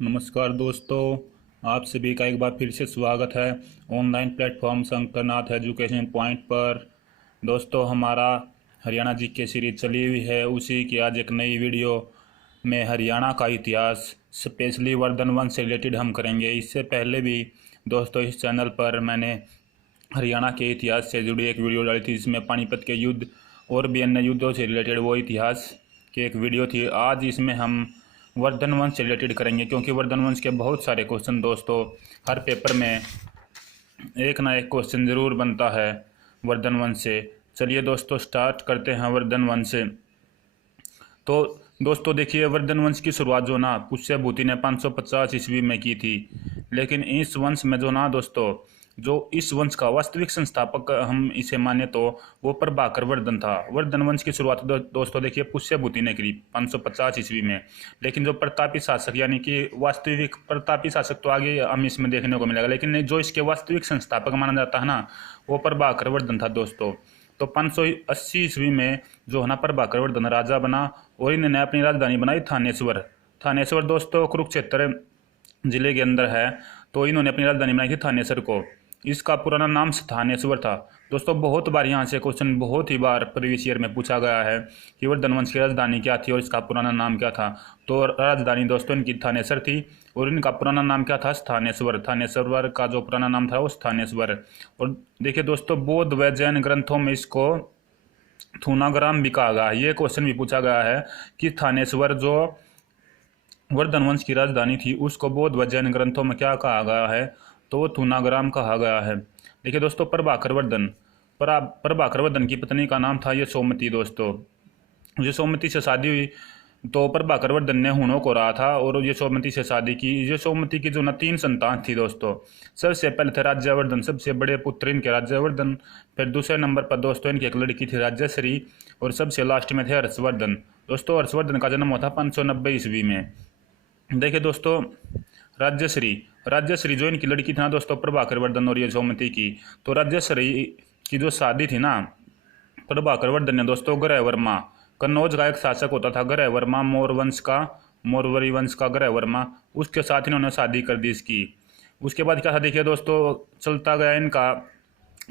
नमस्कार दोस्तों, आप सभी का एक बार फिर से स्वागत है online platform Shankarnath education point पर। दोस्तों, हमारा हरियाणा जीके सीरीज चली हुई है, उसी की आज एक नई वीडियो में हरियाणा का इतिहास स्पेशली वर्धन वंश से रिलेटेड हम करेंगे। इससे पहले भी दोस्तों इस चैनल पर मैंने हरियाणा के इतिहास से जुड़ी एक वीडियो डाली थी, जिसमें पानीपत के युद्ध और भी अन्य युद्धों से रिलेटेड वो इतिहास की एक वीडियो थी। आज इसमें हम वर्धन वंश से रिलेटेड करेंगे, क्योंकि वर्धन वंश के बहुत सारे क्वेश्चन दोस्तों हर पेपर में एक ना एक क्वेश्चन ज़रूर बनता है वर्धन वंश से। चलिए दोस्तों स्टार्ट करते हैं वर्धन वंश से। तो दोस्तों देखिए, वर्धन वंश की शुरुआत जो ना पुष्यभूति ने 550 ईस्वी में की थी। लेकिन इस वंश में जो ना दोस्तों, जो इस वंश का वास्तविक संस्थापक हम इसे माने तो वो प्रभाकर वर्धन था। वर्धन वंश की शुरुआत दोस्तों देखिए पुष्यभूति ने करी 550 ईस्वी में। लेकिन जो प्रतापी शासक यानी कि वास्तविक प्रतापी शासक तो आगे हम इसमें देखने को मिलेगा, लेकिन जो इसके वास्तविक संस्थापक माना जाता है ना, वो प्रभाकर वर्धन था दोस्तों। तो 580 ईस्वी में जो है ना प्रभाकर वर्धन राजा बना और इन्होंने अपनी राजधानी बनाई थानेश्वर। थानेश्वर दोस्तों कुरुक्षेत्र जिले के अंदर है। तो इन्होंने अपनी राजधानी बनाई थी थानेश्वर को। इसका पुराना नाम स्थानेश्वर था। दोस्तों बहुत बार यहाँ से क्वेश्चन बहुत ही बार प्रीवियस ईयर में पूछा गया है कि वर्धन वंश की राजधानी क्या थी और इसका पुराना नाम क्या था। तो राजधानी दोस्तों इनकी थानेश्वर थी और इनका पुराना नाम क्या था, स्थानेश्वर। थानेश्वर का जो पुराना नाम था वो स्थानेश्वर। और देखिए दोस्तों, बौद्ध व जैन ग्रंथों में इसको थूनाग्राम भी कहा गया है। ये क्वेश्चन भी पूछा गया है कि थानेश्वर जो वर्धन वंश की राजधानी थी उसको बौद्ध व जैन ग्रंथों में क्या कहा गया है, तो वो थूनाग्राम कहा गया है। देखिए दोस्तों, प्रभाकर वर्धन प्रभाकर वर्धन की पत्नी का नाम था यशोमती। दोस्तों यशोमती से शादी हुई तो प्रभाकर वर्धन ने हुनों को रहा था और यशोमती से शादी की। यशोमती की जो न 3 संतान थी दोस्तों। सबसे पहले थे राज्यवर्धन, सबसे बड़े पुत्र इनके राज्यवर्धन। फिर दूसरे नंबर पर दोस्तों इनकी एक लड़की थी राज्यश्री और सबसे लास्ट में थे हर्षवर्धन। दोस्तों हर्षवर्धन का जन्म हुआ था 590 ईस्वी में। देखिए दोस्तों, राज्यश्री जो इनकी लड़की थी ना दोस्तों प्रभाकर वर्धन और यशोमती की, तो राज्यश्री की जो शादी थी ना प्रभाकर वर्धन ने दोस्तों ग्रह वर्मा, कन्नौज का एक शासक होता था ग्रह वर्मा, मोरवरी वंश का ग्रह वर्मा, उसके साथ इन्होंने शादी कर दी इसकी। उसके बाद क्या था देखिए दोस्तों, चलता गया इनका,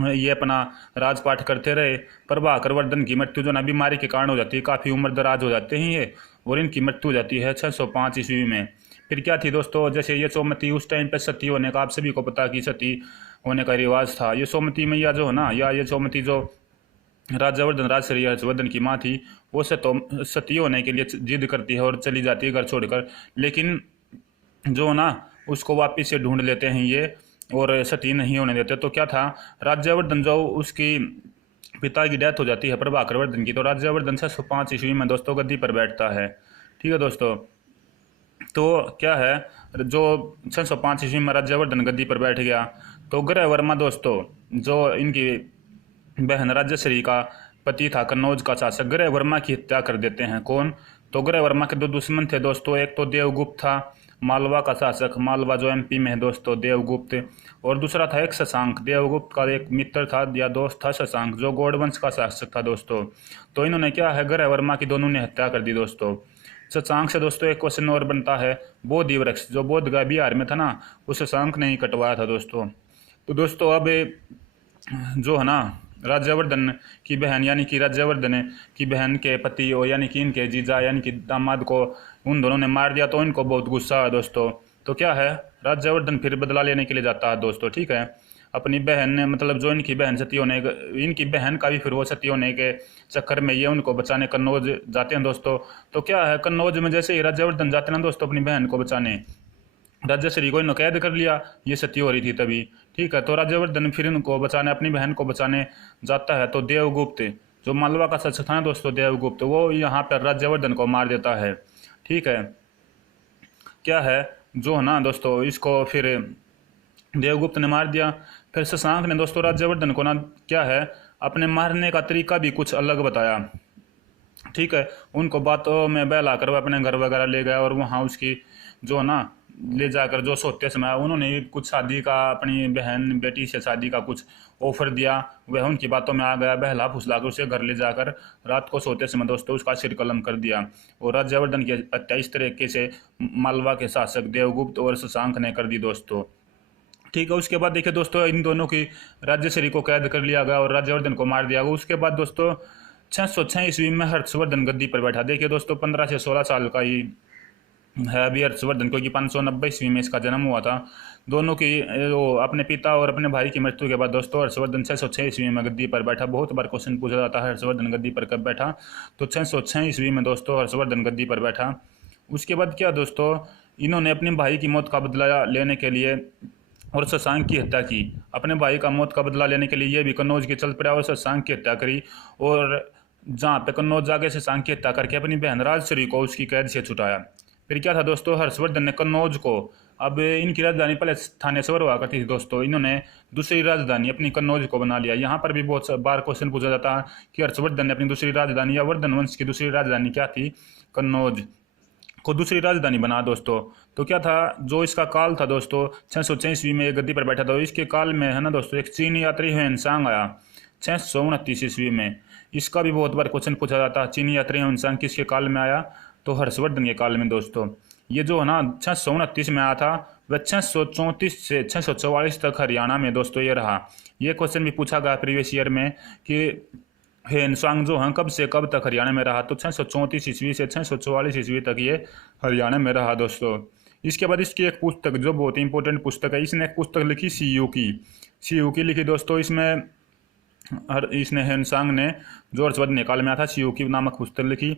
ये अपना राजपाट करते रहे। प्रभाकर वर्धन की मृत्यु जो ना बीमारी के कारण हो जाती है, काफ़ी उम्र दराज हो जाते हैं ये, और इनकी मृत्यु हो जाती है 605 ईस्वी में। फिर क्या थी दोस्तों, जैसे यशोमती उस टाइम पे सती होने का आप सभी को पता कि सती होने का रिवाज था। यशोमती मैया जो है ना, या यशोमती जो राजावर्धन राजश्री हर्षवर्धन की माँ थी, वो सती होने के लिए जिद करती है और चली जाती है घर छोड़कर। लेकिन जो ना उसको वापिस से ढूंढ लेते हैं ये और सती नहीं होने देते। तो क्या था, राज्यवर्धन जो उसकी पिता की डेथ हो जाती है प्रभाकर वर्धन की, तो राज्यवर्धन 605 ईस्वी में दोस्तों गद्दी पर बैठता है। ठीक है दोस्तों, तो क्या है, जो 605 ईस्वी में राज्यवर्धन गद्दी पर बैठ गया तो ग्रह वर्मा दोस्तों जो इनकी बहन राज्यश्री का पति था, कन्नौज का शासक, ग्रह वर्मा की हत्या कर देते हैं। कौन, तो ग्रह वर्मा के 2 दुश्मन थे दोस्तों। एक तो देवगुप्त था, मालवा का शासक, मालवा जो एमपी में है दोस्तों, देवगुप्त। और दूसरा था एक शशांक, देवगुप्त का एक मित्र था या दोस्त था शशांक, जो गौड़ वंश का शासक था दोस्तों। तो इन्होंने क्या है, ग्रह वर्मा की दोनों ने हत्या कर दी दोस्तों। शशांक से दोस्तों एक क्वेश्चन और बनता है, बोधि वृक्ष जो बोध गया बिहार में था ना, वो शशांक ने ही कटवाया था दोस्तों। तो दोस्तों अब जो है ना राज्यवर्धन की बहन यानी कि राज्यवर्धन की बहन के पति और यानी कि इनके जीजा यानी कि दामाद को उन दोनों ने मार दिया, तो इनको बहुत गुस्सा है दोस्तों। तो क्या है, राज्यवर्धन फिर बदला लेने के लिए जाता है दोस्तों। ठीक है, अपनी बहन ने मतलब जो इनकी बहन सती होने, इनकी बहन का भी फिर वो सती होने के चक्कर में ये उनको बचाने कन्नौज जाते हैं दोस्तों। तो क्या है, कन्नौज में जैसे ही राज्यवर्धन जाते हैं दोस्तों अपनी बहन को बचाने, राज्यश्री को इन्होंने कैद कर लिया, ये सती हो रही थी तभी। ठीक है, तो राज्यवर्धन फिर इनको बचाने, अपनी बहन को बचाने जाता है। तो देवगुप्त जो मालवा का शासक था ना दोस्तों, देवगुप्त, वो यहाँ पर राज्यवर्धन को मार देता है। ठीक है, क्या है, जो है ना दोस्तों इसको फिर देवगुप्त ने मार दिया। फिर शशांक ने दोस्तों राज्यवर्धन को ना क्या है, अपने मारने का तरीका भी कुछ अलग बताया। ठीक है, उनको बातों में बहला कर वह अपने घर वगैरह ले गया और वहाँ उसकी जो ना ले जाकर जो सोते समय उन्होंने भी कुछ शादी का, अपनी बहन बेटी से शादी का कुछ ऑफर दिया, वह उनकी बातों में आ गया, बहला फुसला कर उसे घर ले जाकर रात को सोते समय दोस्तों उसका सिर कलम कर दिया। और राज्यवर्धन की हत्या इस तरीके से मालवा के शासक देवगुप्त और शशांक ने कर दी दोस्तों। ठीक है, उसके बाद देखिए दोस्तों इन दोनों की राज्यश्री को कैद कर लिया गया और राज्यवर्धन को मार दिया गया। उसके बाद दोस्तों 606 ईस्वी में हर्षवर्धन गद्दी पर बैठा। देखिए दोस्तों 15 से 16 साल का ही है अभी हर्षवर्धन, क्योंकि 590 ईस्वी में इसका जन्म हुआ था। दोनों की वो अपने पिता और अपने भाई की मृत्यु के बाद दोस्तों हर्षवर्धन 606 ईस्वी में गद्दी पर बैठा। बहुत बार क्वेश्चन पूछा जाता है हर्षवर्धन गद्दी पर कब बैठा, तो 606 ईस्वी में दोस्तों हर्षवर्धन गद्दी पर बैठा। उसके बाद क्या दोस्तों, इन्होंने अपने भाई की मौत का बदला लेने के लिए और शशांक की हत्या की। अपने भाई का मौत का बदला लेने के लिए ये भी कन्नौज के चल पड़ा और शशांक की हत्या करी। और जहाँ पे कन्नौज जाके शशांक की हत्या करके अपनी बहन राजश्री को उसकी कैद से छुटाया। फिर क्या था दोस्तों, हर्षवर्धन ने कन्नौज को, अब इनकी राजधानी पहले थानेश्वर हुआ करती थी दोस्तों, इन्होंने दूसरी राजधानी अपनी कन्नौज को बना लिया। यहाँ पर भी बहुत बार क्वेश्चन पूछा जाता है कि हर्षवर्धन ने अपनी दूसरी राजधानी या वर्धन वंश की दूसरी राजधानी क्या थी, कन्नौज को दूसरी राजधानी बना दोस्तों। तो क्या था, जो इसका काल था दोस्तों 606 ईस्वी में गद्दी पर बैठा था। इसके काल में है ना दोस्तों एक चीनी यात्री ह्वेनसांग आया 629 ईस्वी में। इसका भी बहुत बार क्वेश्चन पूछा जाता है चीनी यात्री ह्वेनसांग किसके काल में आया, तो हर्षवर्धन के काल में दोस्तों। ये जो है ना 629 में आया था, वह 634 से 644 तक हरियाणा में दोस्तों ये रहा। ये क्वेश्चन भी पूछा गया प्रीवियस ईयर में कि ह्वेनसांग जो है कब से कब तक हरियाणा में रहा, तो 634 ईस्वी से 644 ईस्वी तक ये हरियाणा में रहा दोस्तों। इसके बाद इसकी एक पुस्तक जो बहुत ही इंपॉर्टेंट पुस्तक है, इसने एक पुस्तक लिखी सीयू की लिखी दोस्तों। इसने ह्वेनसांग ने जो हर्षवर्धन ने काल में आया था सीयू की नामक पुस्तक लिखी।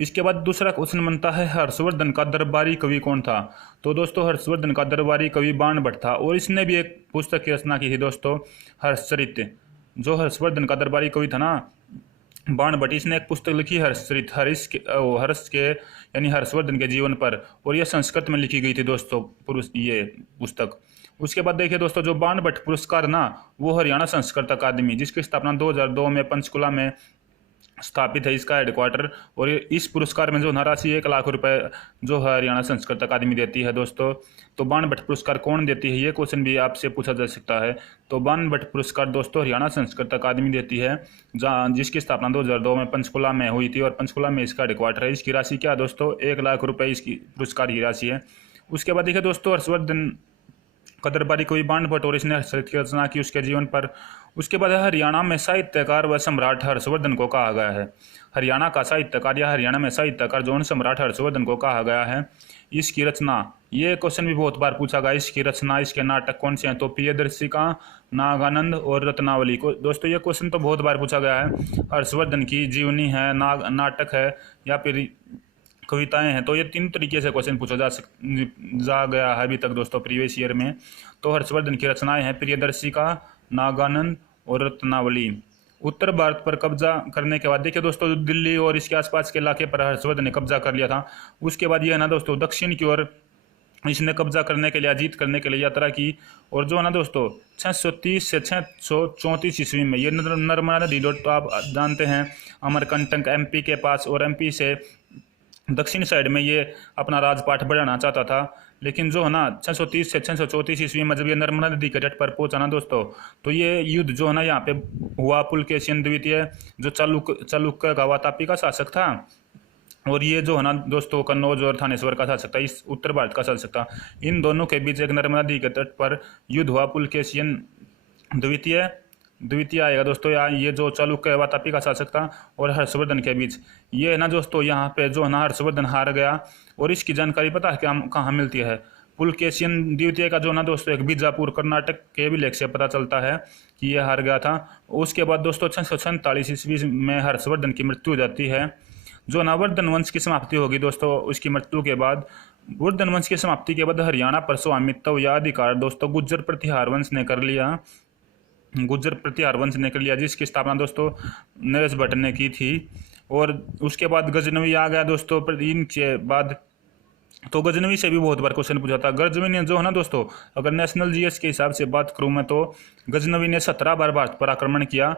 इसके बाद दूसरा क्वेश्चन बनता है हर्षवर्धन का दरबारी कवि कौन था, तो दोस्तों हर्षवर्धन का दरबारी कवि बाणभट्ट था। और इसने भी एक पुस्तक की रचना की थी दोस्तों हर्षचरित। जो हर्षवर्धन का दरबारी कवि था ना बाणभट्ट, इसने एक पुस्तक लिखी हर्षचरित, हर्ष के यानी हर्षवर्धन के जीवन पर, और यह संस्कृत में लिखी गई थी दोस्तों ये पुस्तक। उसके बाद देखिए दोस्तों जो बाणभट्ट पुरस्कार ना, वो हरियाणा संस्कृत अकादमी जिसकी स्थापना 2002 में पंचकुला में स्थापित है इसका हेडक्वार्टर। और इस पुरस्कार में जो राशि 1 लाख रुपए जो है हरियाणा संस्कृत अकादमी देती है दोस्तों। तो बाणभट्ट पुरस्कार कौन देती है, ये क्वेश्चन भी आपसे पूछा जा सकता है। तो बाणभट्ट पुरस्कार दोस्तों हरियाणा संस्कृत अकादमी देती है, जहाँ जिसकी स्थापना 2002 में पंचकुला में हुई थी और पंचकुला में इसका हेडक्वार्टर है। इसकी राशि क्या दोस्तों 1 लाख रुपये इसकी पुरस्कार की राशि है। उसके बाद देखिए दोस्तों हर्षवर्धन का दरबारी कवि बाणभट्ट और इसने हर्षचरित की रचना की उसके जीवन पर। उसके बाद हरियाणा में साहित्यकार व सम्राट हर्षवर्धन को कहा गया है। हरियाणा का साहित्यकार या हरियाणा में साहित्यकार जो सम्राट हर्षवर्धन को कहा गया है। इसकी रचना, ये क्वेश्चन भी बहुत बार पूछा गया, इसकी रचना इसके नाटक कौन से हैं, तो प्रियदर्शिका, नागानंद और रत्नावली को दोस्तों ये क्वेश्चन तो बहुत बार पूछा गया है। हर्षवर्धन की जीवनी है, नाटक है या फिर कविताएं हैं, तो ये 3 तरीके से क्वेश्चन पूछा जा गया है अभी तक दोस्तों प्रीवियस ईयर में। तो हर्षवर्धन की रचनाएं हैं प्रियदर्शिका, नागानंद और रत्नावली। उत्तर भारत पर कब्जा करने के बाद देखिए दोस्तों दिल्ली और इसके आसपास के इलाके पर हर्षवर्धन ने कब्जा कर लिया था। उसके बाद ये है ना दोस्तों दक्षिण की ओर इसने कब्जा करने के लिए, अजीत करने के लिए यात्रा की। और जो है ना दोस्तों 630 से 634 ईस्वी में ये नर्मदा नदी तो आप जानते हैं अमरकंटक एमपी के पास, और एमपी से दक्षिण साइड में ये अपना राजपाट बढ़ाना चाहता था। लेकिन जो है ना 630 से 634 ईस्वी में जब ये नर्मदा नदी के तट पर पहुंचा ना दोस्तों, तो ये युद्ध जो है ना यहाँ पे हुआ। पुलकेशिन द्वितीय जो चालुक्य का वातापी का शासक था, और ये जो है ना दोस्तों कन्नौज और थानेश्वर का शासक था, इस उत्तर भारत का शासक था। इन दोनों के बीच एक नर्मदा नदी के तट पर युद्ध हुआ। पुलकेशिन द्वितीय आएगा दोस्तों, ये जो चालुक्य वातापी का शासक था और हर्षवर्धन के बीच। ये है ना दोस्तों यहाँ पे जो है ना हर्षवर्धन हार गया। और इसकी जानकारी पता है क्या कहाँ मिलती है, पुलकेशिन द्वितीय का जो ना दोस्तों एक बीजापुर कर्नाटक के अभिलेख से पता चलता है कि ये हार गया था। उसके बाद दोस्तों 647 ईस्वी में हर्षवर्धन की मृत्यु हो जाती है। जो ना वर्धन वंश की समाप्ति होगी दोस्तों उसकी मृत्यु के बाद। वर्धन वंश की समाप्ति के बाद हरियाणा पर स्वामित्व या अधिकार दोस्तों गुज्जर प्रतिहार वंश ने कर लिया। जिसकी स्थापना दोस्तों नरेश भट्ट ने की थी। और उसके बाद गजनवी आ गया दोस्तों। इनके बाद तो गजनवी से भी बहुत बार क्वेश्चन पूछा था। गजनवी ने जो है ना दोस्तों, अगर नेशनल जीएस के हिसाब से बात करूं मैं, तो गजनवी ने 17 बार भारत पर आक्रमण किया।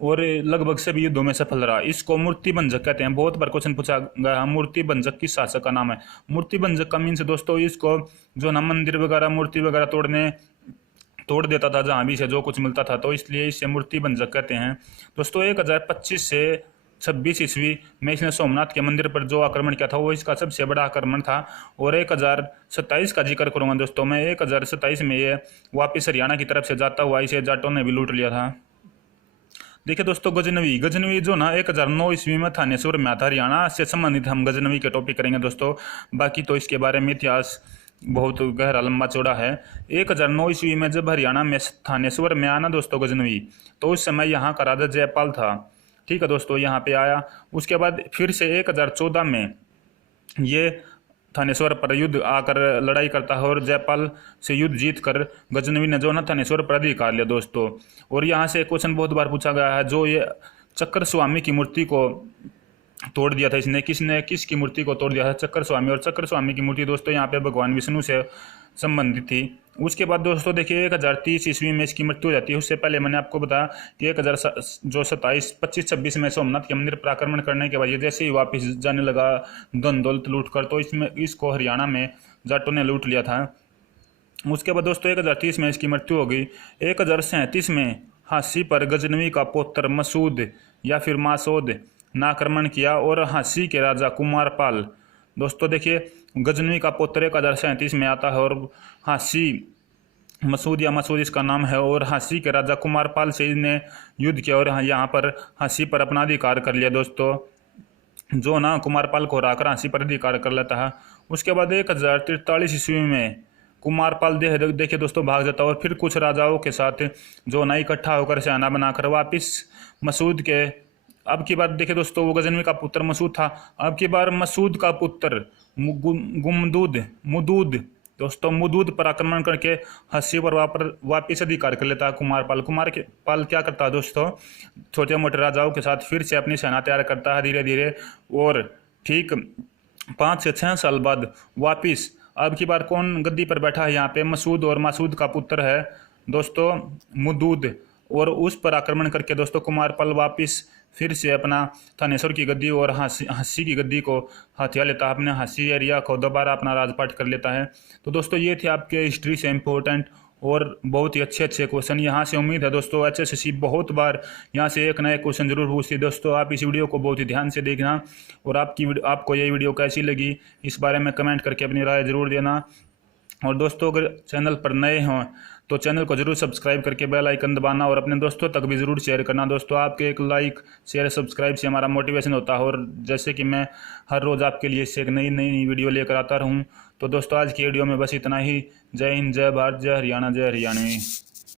और लगभग सभी युद्धों में सफल रहा। इसको मूर्ति भंजक कहते हैं। बहुत बार क्वेश्चन पूछा गया मूर्ति भंजक किस शासक का नाम है। मूर्ति भंजक का मीन्स दोस्तों इसको जो ना मंदिर वगैरह मूर्ति वगैरह तोड़ देता था जहाँ भी से जो कुछ मिलता था, तो इसलिए इसे मूर्ति भंजक कहते हैं। दोस्तों 1025 से 26 ईस्वी में इसने सोमनाथ के मंदिर पर जो आक्रमण किया था वो इसका सबसे बड़ा आक्रमण था। और 1027 का जिक्र करूंगा दोस्तों मैं। 1027 में ये वापिस हरियाणा की तरफ से जाता हुआ इसे जाटों ने भी लूट लिया था। देखिए दोस्तों गजनवी जो ना 1009 ईस्वी में थानेश्वर में आता। हरियाणा से संबंधित हम गजनवी के टॉपिक करेंगे दोस्तों। बाकी तो इसके बारे में इतिहास बहुत गहरा लंबा चौड़ा है। 1009 ईस्वी में जब हरियाणा में थानेश्वर में आना दोस्तों गजनवी, तो उस समय यहाँ का राजा जयपाल था। ठीक है दोस्तों, यहाँ पे आया। उसके बाद फिर से 1014 में ये थानेश्वर पर युद्ध आकर लड़ाई करता है और जयपाल से युद्ध जीत कर गजनवी ने जो ना थानेश्वर पर अधिकार लिया दोस्तों। और यहाँ से क्वेश्चन बहुत बार पूछा गया है, जो ये चक्कर स्वामी की मूर्ति को तोड़ दिया था इसने, किसकी मूर्ति को तोड़ दिया था? चक्कर स्वामी। और चक्कर स्वामी की मूर्ति दोस्तों यहाँ पे भगवान विष्णु से संबंधित थी। उसके बाद दोस्तों देखिए 1030 ईस्वी में इसकी मृत्यु हो जाती है। उससे पहले मैंने आपको बताया कि 25-26 में सोमनाथ के मंदिर पर आक्रमण करने के बाद ये जैसे ही वापस जाने लगा धन दौलत लूट कर, तो इसको हरियाणा में जाटों ने लूट लिया था। उसके बाद दोस्तों 1030 में इसकी मृत्यु हो गई। 1037 में हांसी पर गजनवी का पुत्र मसूद या फिर मासूद ने आक्रमण किया और हांसी के राजा कुमारपाल, दोस्तों देखिए गजनवी का पुत्र 1037 में आता है और हांसी मसूद या मसूद इसका नाम है, और हांसी के राजा कुमारपाल से इसने युद्ध किया और यहाँ पर हांसी पर अपना अधिकार कर लिया दोस्तों। जो ना कुमारपाल को हराकर हांसी पर अधिकार कर लेता है। उसके बाद 1043 ईस्वी में कुमारपाल देखिए दोस्तों भाग जाता है और फिर कुछ राजाओं के साथ जो ना इकट्ठा होकर सेना बनाकर वापिस मसूद के, अब की बार देखिए दोस्तों वो गजनवी का पुत्र मसूद था, अब की बार मसूद का पुत्र मुदूद दोस्तों मुदूद पर आक्रमण करके हस्सी पर वापिस अधिकार कर लेता है कुमारपाल क्या करता है दोस्तों, छोटे मोटे राजाओं के साथ फिर से अपनी सेना तैयार करता है धीरे धीरे। और ठीक 5 से 6 साल बाद वापिस अब की बार कौन गद्दी पर बैठा है यहाँ पे? मसूद, और मसूद का पुत्र है दोस्तों मुदूद। और उस पर आक्रमण करके दोस्तों कुमारपाल वापिस फिर से अपना थानेश्वर की गद्दी और हस्सी की गद्दी को हथिया लेता है, अपने हस्सी एरिया को दोबारा अपना राजपाट कर लेता है। तो दोस्तों ये थे आपके हिस्ट्री से इम्पोर्टेंट और बहुत ही अच्छे क्वेश्चन। यहाँ से उम्मीद है दोस्तों HSSC बहुत बार यहाँ से एक नए क्वेश्चन जरूर पूछती है दोस्तों। आप इस वीडियो को बहुत ही ध्यान से देखना और आपको ये वीडियो कैसी लगी इस बारे में कमेंट करके अपनी राय जरूर देना। और दोस्तों अगर चैनल पर नए हों तो चैनल को जरूर सब्सक्राइब करके बेल आइकन दबाना और अपने दोस्तों तक भी ज़रूर शेयर करना दोस्तों। आपके एक लाइक शेयर सब्सक्राइब से हमारा मोटिवेशन होता है और जैसे कि मैं हर रोज़ आपके लिए इससे एक नई वीडियो लेकर आता रहूँ। तो दोस्तों आज की वीडियो में बस इतना ही। जय हिंद, जय भारत, जय हरियाणा, जय हरियाणवी।